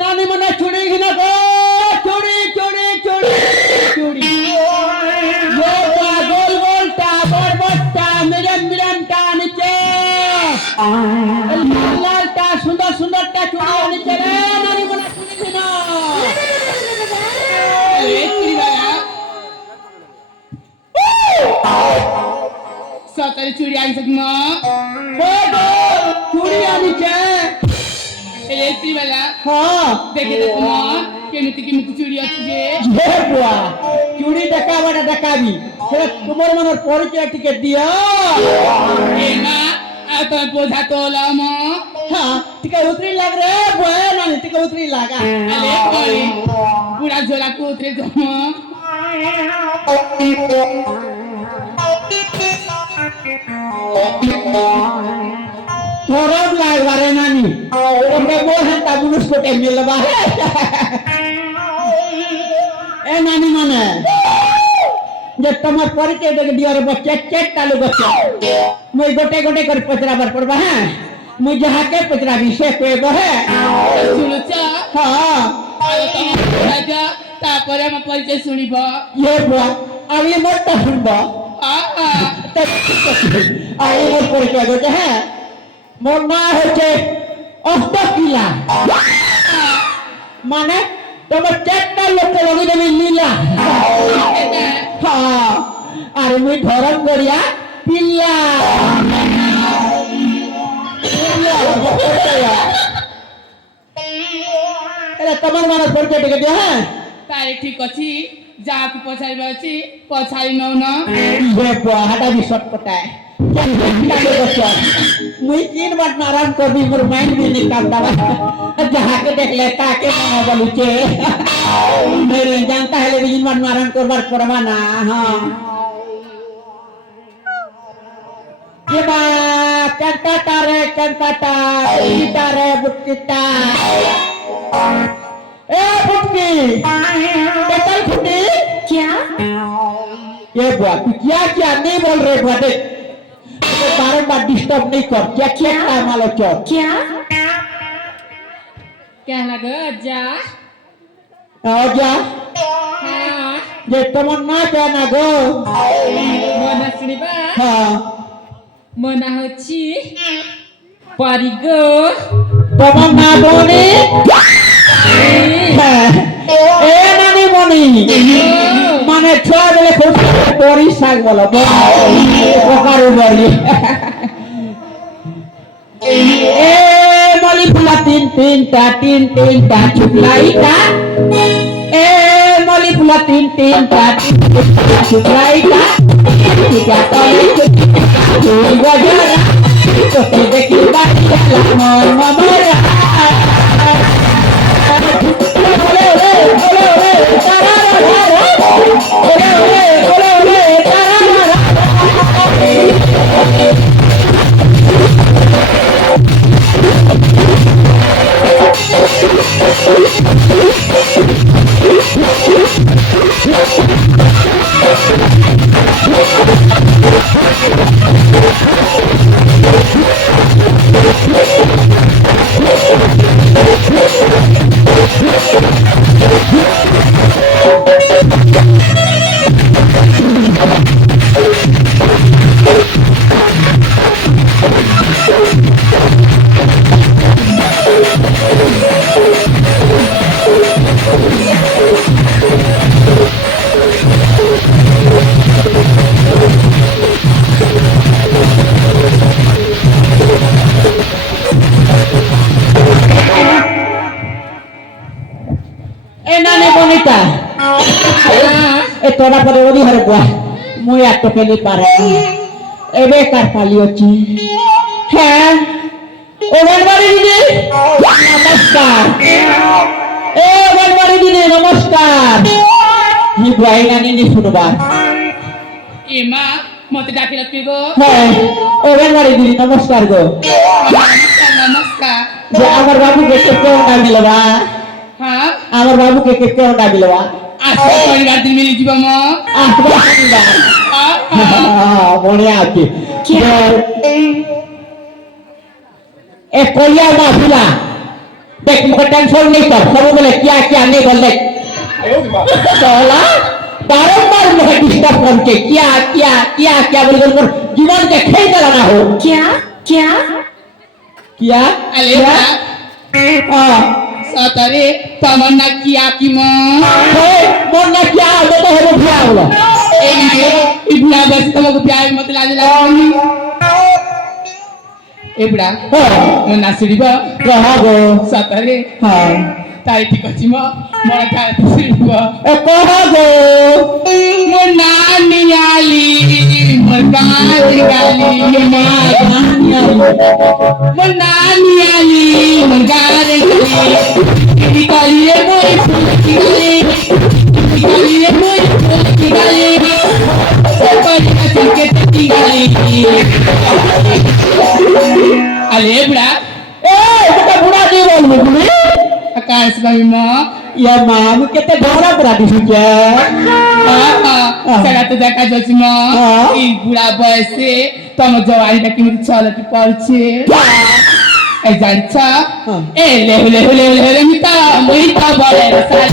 नानी मने चूड़ी घिना गो चूड़ी चूड़ी चूड़ी चूड़ी ये गोल गोल टा बड़ बड़ टा मीडियम मीडियम टा नीचे लाल लाल टा सुंदर सुंदर टा चूड़ी नीचे रे नानी मने चूड़ी घिना ए चूड़ी वाला सतरी चूड़ी आई सकना चूड़ी आनी चाहिए इलेक्ट्री वाला हाँ देखे तो तुम केमिति केमिति चूड़ी अच्छी है ये बुआ चूड़ी डका वाला डका भी फिर तुम्हारे मन और परिचय टिकट दिया ये ना अब तो बोझा तो लामा हाँ टिकट उतरी लग रहे बुआ ना टिकट उतरी लगा अरे कोई पूरा झोला को उतरे तो थोड़ा लाग बारे नानी ओके बोल है ताबुनुस को के मिलबा ए नानी माने जे तमर परिचय देके दिया रे बच्चे चेक तालु बच्चे मुई गोटे गोटे कर पचराबर पड़बा है मुई जहां के पचरा विषय कोएबो है सुनुचा हां राजा तापरे हम परिचय सुनिबो ये बुआ अभी मोटा सुनबो आई मोर परिचय गोटे है मोर ना होचे अष्टकिला माने तमर चेकटा लोक लगी देबी लीला हां अरे मुई धरम गरिया पिल्ला अरे तमर माने परिचय टिके दिया है तारे ठीक अछि जाक पछाइबा अछि पछाइ न न ये पहाटा भी शॉट पटाए मुई 3 बार नारायण कर दी मोर माइंड भी नहीं काम दावा जहां के देख लेता के मन बलुचे मेरे जानता है लेकिन 3 बार नारायण करबार परवा ना हां ये बा कंटाटा रे कंटाटा गिटारे बुट्टा ए बुट्टी कतल फुटी क्या ये बुआ तू क्या क्या नहीं बोल रहे बुआ देख बार डिस्टर्ब नहीं कर क्या क्या है मालो चोर क्या क्या लगा अज्जा अज्जा हां ये तमन ना जाना गो मना सुनिबा हां मना होची पारी गो तमन ना बोनी ए नानी बोनी माने छोड़ बेले खुद तोरी साग बोलो ओकार बोली ए मली फुला तीन तीन टा चुकलाई टा ए मली फुला तीन टा चुकलाई टा क्या तोरी गजरा तो देखी बात मन ममरा ओले ओले ओले ओले तारा ओले ओले ओले ओले तारा तोरा परे ओदी हरे बुआ मुई आ तो केली पारे एबे कार पाली अछि है ओगनबाड़ी दीदी नमस्कार এ বলবারি দিদি নমস্কার হি ভাইনা নিনি শুনবার এ মা মতে ডাকিলা তুই গো হ্যাঁ ও বলবারি দিদি নমস্কার গো নমস্কার নমস্কার যে আমার বাবুকে কেউ ডাকিলবা হ্যাঁ আমার বাবুকে কেউ ডাকিলবা আজকে পরিবার দিন মিলি দিব মা আসবা শুনবা বনিয়া আছে ए कोलिया माफिला देख मुझे टेंशन नहीं कर सब बोले क्या नहीं बोल देख सोला बारंबार मुझे डिस्टर्ब करके क्या बोल कर जीवन के खेल चलाना हो क्या क्या क्या अले हाँ सतरे तमन्ना किया की मां मोर ना क्या वो तो है वो क्या बोला ए बुढ़ा बस तुमको प्यार मत लाज लागी ए बुढ़ा हाँ mo nasiriba कहाँ गो सतरे हाँ ताई ठीक अछि म मोर काय तसिरिबा ए कहाँ गो mo nani ali mo gali gali mo nani ali mo gali gali kaliye moi kaliye moi gali separi achke tiki gali ale bra ए बेटा बुढ़ा जी बोल मुझे आकाश भाई मां या माम कितने घोड़ा बुरा दिसू क्या সেটা তো দেখা যাচ্ছে মা এই বুড়া বয়সে তোমার জওয়ানিটা কি মতো চলতে পারছে এই জানছ এ লে মিতা মইতা বলে সাল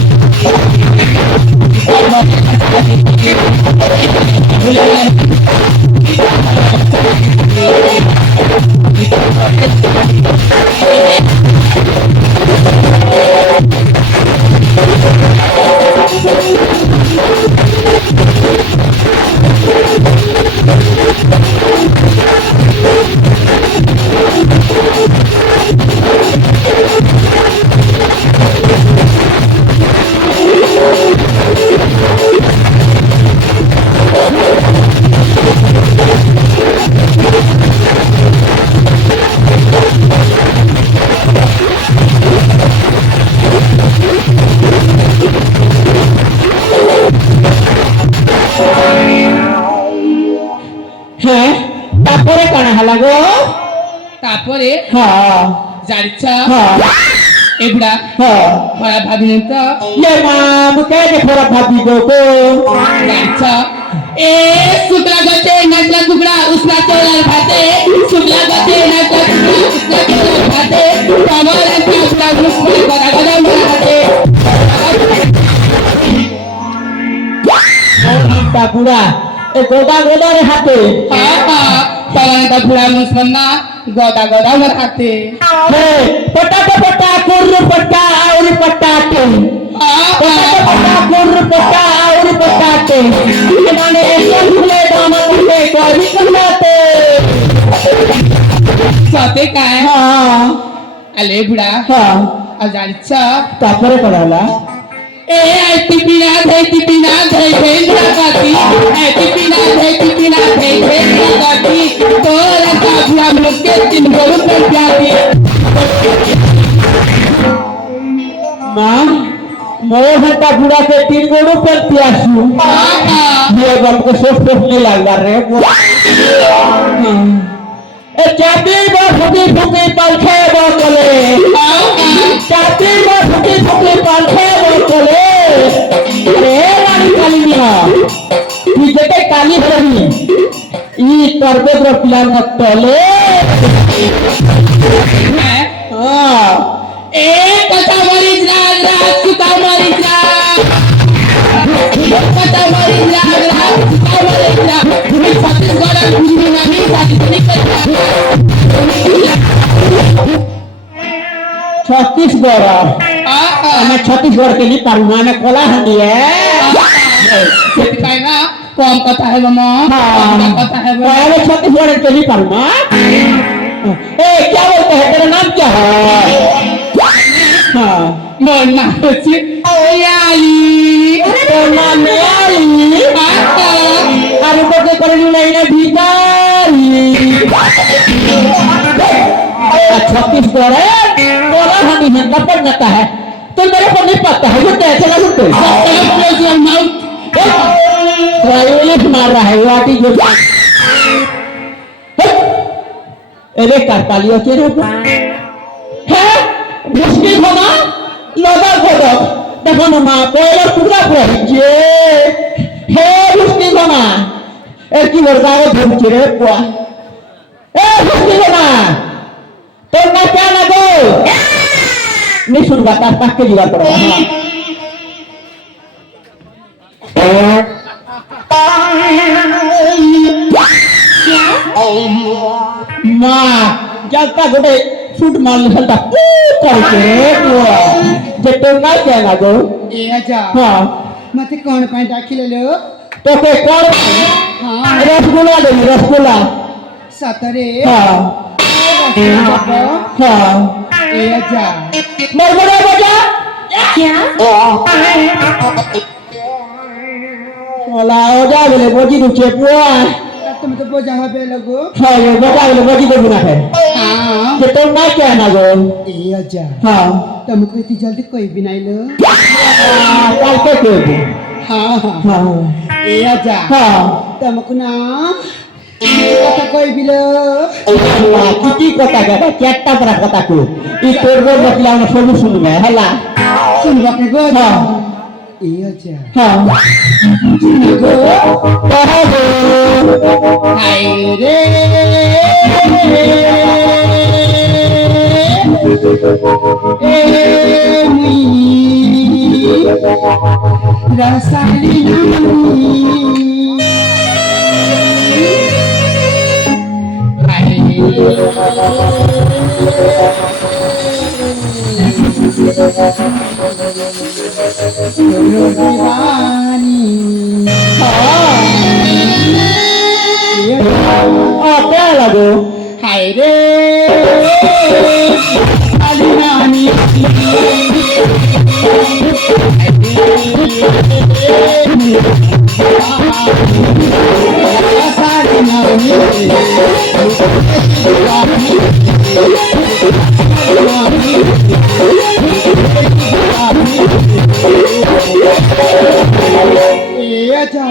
হ্যাঁ তারপরে কানা হলা গো তারপরে হ্যাঁ জানিছ হ্যাঁ এবড়া হ্যাঁ মারা ভাবিলেন তো ये माम कैसे खरा भाभी गो को জানিছ এ শুক্লা গতে নাচলা কুকড়া উসনা চলার ভাতে শুক্লা গতে নাচলা কুকড়া উসনা চলার ভাতে তোমার একটা বুড়া মুখ করে গদা গদা মারা হাতে তা বুড়া এ গোদা গোদা রে হাতে তোমার একটা বুড়া মুসলমান গদা গদা মারা হাতে হে পটা কুরু পটা আউরি পটাতে পটা কুরু পটা আউরি পটাতে মানে এসব খুলে দামাতে করি করতে সাথে কায় হ্যাঁ আলে বুড়া হ্যাঁ আর জানিছ তারপরে করালা ए टिपिना धे भेंद्रा काती टिपिना धे भेंद्रा काती तोरा का बुआ लोग के तीन गोल पर जाती मां मोहता बुढ़ा के 3 गोड़ों पर प्यासू ये बात को सोच नहीं लग रहा रे ए चाबी बो फुकी पंखे बो चले चाबी बो फुकी पंखे बो चले रे रानी काली मिया तू जेटे काली हरनी ई तरबेद्र प्लान तले हां ए कथा मरीज रात सुता मरीज कथा मरीज रात सुता मरीज मैं छत्तीसगढ़ घूमने नहीं जाती निकल छत्तीसगढ़ मैं छत्तीसगढ़ के लिए पारूंगा मैं कोला हंडी है ସେଥିପାଇଁ ନା କମ କଥା ହେବ ମ हाँ କଥା ହେବ मैं छत्तीसगढ़ के लिए पारूंगा ए क्या बोलते हैं तेरा नाम क्या है हाँ ମୋ ନାଁ ହେଉଛି ଅୟାଲି तो नाम मेरी अरे तो के कर नहीं ना भिखारी छत्तीसगढ़ है कोला हंडी है कपड़ जाता है तुम मेरे को नहीं पता है कुत्ते चला कुत्ते close your mouth. इंग्लिश मार रहा है व्हाट इज योर এরে কার পালিয়ে কে রে হ্যাঁ মুশকিল হনা লদা গদক দেখো না মা পয়লা টুকরা পড়ে যে হে মুশকিল হনা এর কি বড় গায়ে ধরছে রে পোয়া এ মুশকিল হনা তোর না কেন গো নি শুনবা তার পাকে দিবা করো মা যাতা গোটে শুট মারলে সেটা করছে রে পোয়া যে তোর না কেন গো ए आजा হ্যাঁ मते कौन पाई डाकिले लो তোকে কর हां রসগোল্লা দেবি রসগোল্লা सतरे হ্যাঁ হ্যাঁ ए आजा মরবরে বাজা ওলা ওজা বলে বজি দুছে পোয়া तुम तो बोझा হবে लगो হ্যাঁ ওজা বলে বজি দেবো না हां যে তোর না কেন গো ए आजा হ্যাঁ तुमको इतनी जल्दी कोई भी नहीं लो কালকে করবো हां हां হ্যাঁ ए आजा হ্যাঁ तुमको ना কথা কই বিলো কি কথা কথা চারটা পরা কথা কো ই তোর গো বকলা না সবু শুনবে হেলা सुनबा के गो হ্যাঁ ए आजा হ্যাঁ गो কহ গো हाय रे ए मुई रसाली नामी हाय दीवानी কে লাগো हाय रे साली नानी साली नानी ए आजा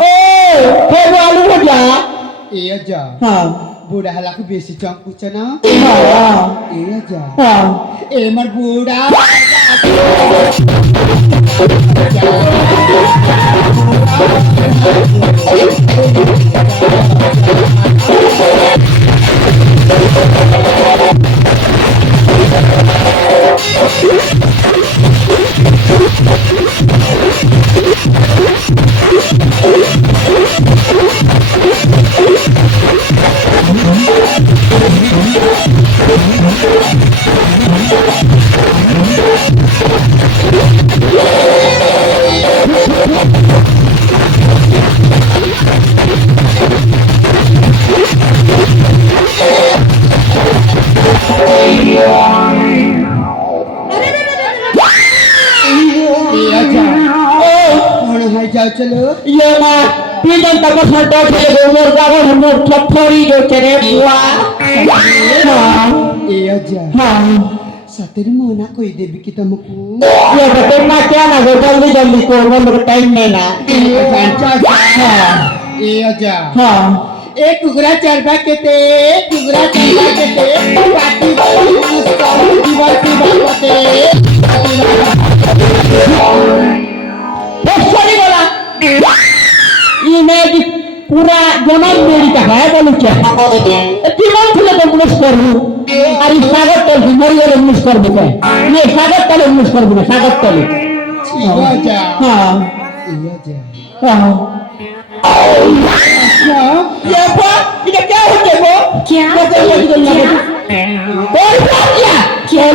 ও ফের আলু ভাজা ए आजा হ্যাঁ बुढ़ा हला को बेसी चौक पूछना হ্যাঁ ए आजा হ্যাঁ ए मर बुढ़ा ए आजा कौन है जाओ चलो ইয়ে মা পিজন তক সরটা ছেলে গোবর গাবর মোর থরি जो चरे बुआ हाँ ए आजा हाँ सतेरी मोना कोई देवी की तुमको ये बते ना क्या ना गो जल्दी जल्दी को मेरे को टाइम नहीं ना हाँ ए आजा हाँ एक कुगरा चरबा के ते कुगरा चरबा के ते पार्टी दीवार की बात सॉरी बोला ये मेरी पूरा जन्म मेरी का है बोलू क्या जीवन खुले तो मुनिश कर लूँ अरे सागर तल मरी वाले मुनिश कर दूँगा नहीं सागर तले मुनिश कर दूँगा सागर तले ठीक है जा हाँ ए आजा हाँ अच्छा ये क्या हो गया वो क्या? क्या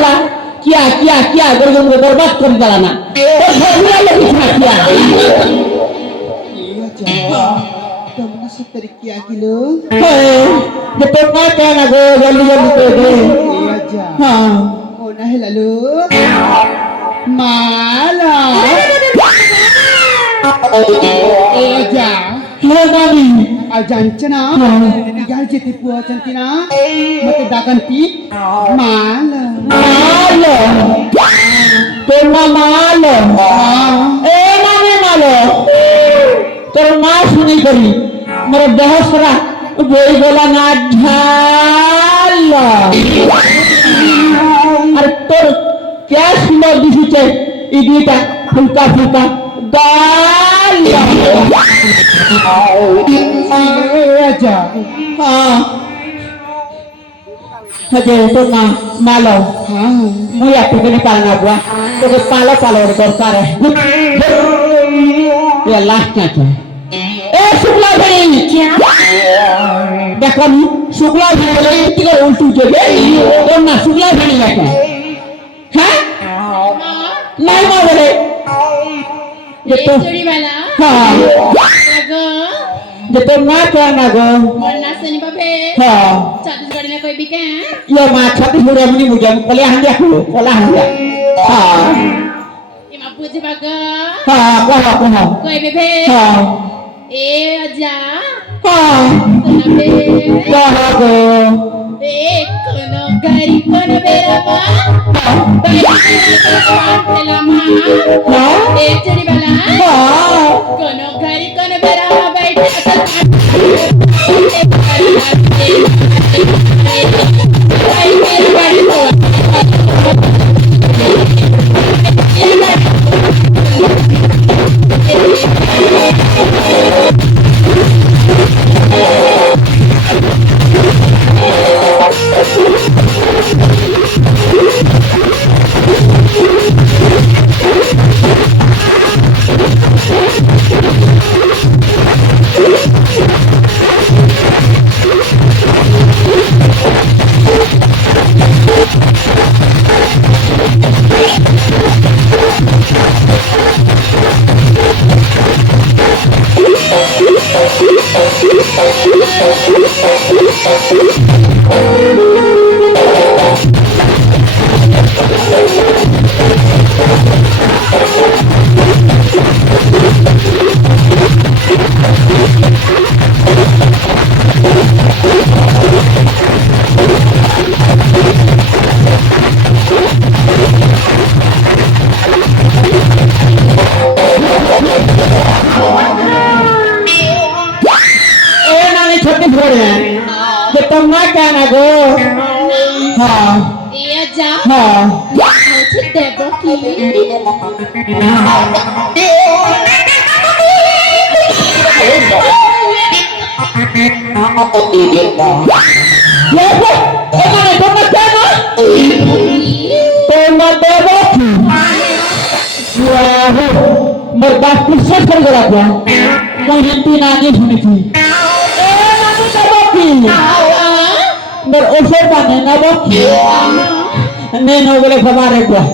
क्या क्या क्या गर्दन को बर्बाद कर डालना और भगवान ने कितना किया ए आजा तुमने सतेरी क्या किलो ये तो मैं कहना गो जल्दी जल्दी दे दे ए आजा हाँ मोना है लालो माला ए आजा हाँ नानी जांचना यार जेते पुआ चंतिना मते दागंती माल माल तो ना মালো এ নানি মালো তোর মা শুনি করি মোর দেহ সারা বই গলা না ঝাল আর তোর ক্যাশ লো দিছিছে ই দুইটা ফুলকা ফুলকা গাল আচ্ছা হ্যাঁ হজে তো না মালো মুই একটুখানি পালনা বুয়া তোকে পালো পালো দরকার লাস্ট না এ শুক্লা ভাই দেখো শুক্লা ভাই বলে কি করে উল্টু যাবে তোর না শুক্লা ভাই দেখো হ্যাঁ নাই মা বলে যে তো চুড়িওয়ালা হ্যাঁ গো যে তোর মা কেন না গো মন্না সনি বাবে হ্যাঁ ছত্তিশগড় না কইবি কে ইয়ে মা ছাতি মুড়ে মুনি মুজা কলে হান্দিয়া খুলো কলা হান্দিয়া হ্যাঁ ইমা বুঝিবা গো হ্যাঁ কহ কইবে ভে হ্যাঁ এ আজা হ্যাঁ সুনবে কহ গো এ কোনো গাড়ি কোন বেরাবা পেলাম হ্যাঁ এ চুড়িওয়ালা হ্যাঁ কোনো গাড়ি কোন বেরাবা বাইঠে আই মেরে গাড়ি তো যে তোর মা কেন না গো হ্যাঁ এ আজা হ্যাঁ হচ্ছে দেব কি এখানে তোমরা কেন তোমরা দেব কি মোর বাপ বিশ্বাস করে গেল মই হিন্দি না আগে শুনেছি মোর ওষুধ বানে নেব কি নে নগলে খবর একবার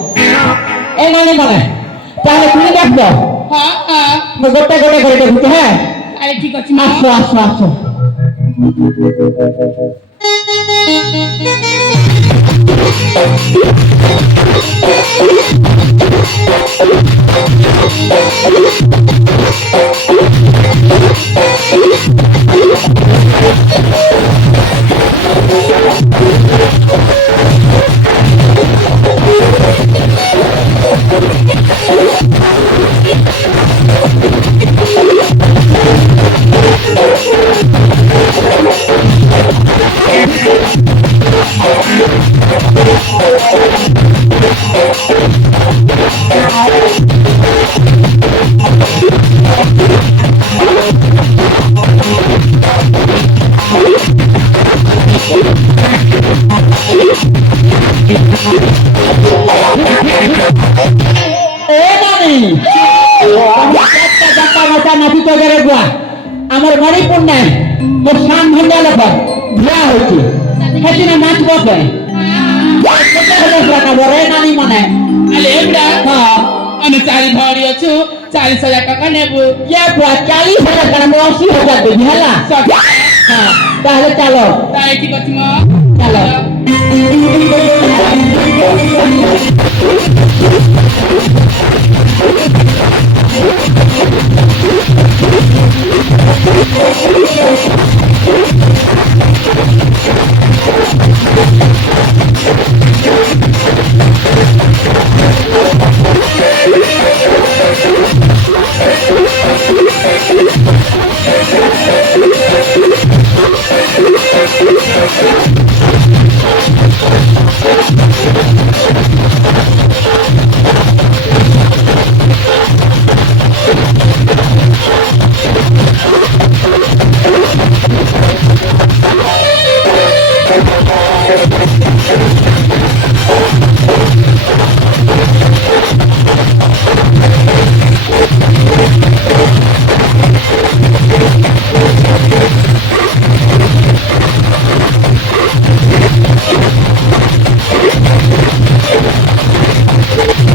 এ নানি মানে তাহলে তুমি দেখো হ্যাঁ গোটা গোটা করে দেখো হ্যাঁ আরে ঠিক আছে মা আসো আসো আসো আমার মণিপুর নাই মোর সান ভঞ্জা লোক বিয়া হয়েছে সেদিনে নাচব বরে নানি মনে আরে এবড়া হ্যাঁ আমি 4 অଛୁ 40,000 টাকা নেব ইয়ে 40,000 টাকা 80,000 দেবি হেলা হ্যাঁ তাহলে চলো তাই ঠিক আছে মা চলো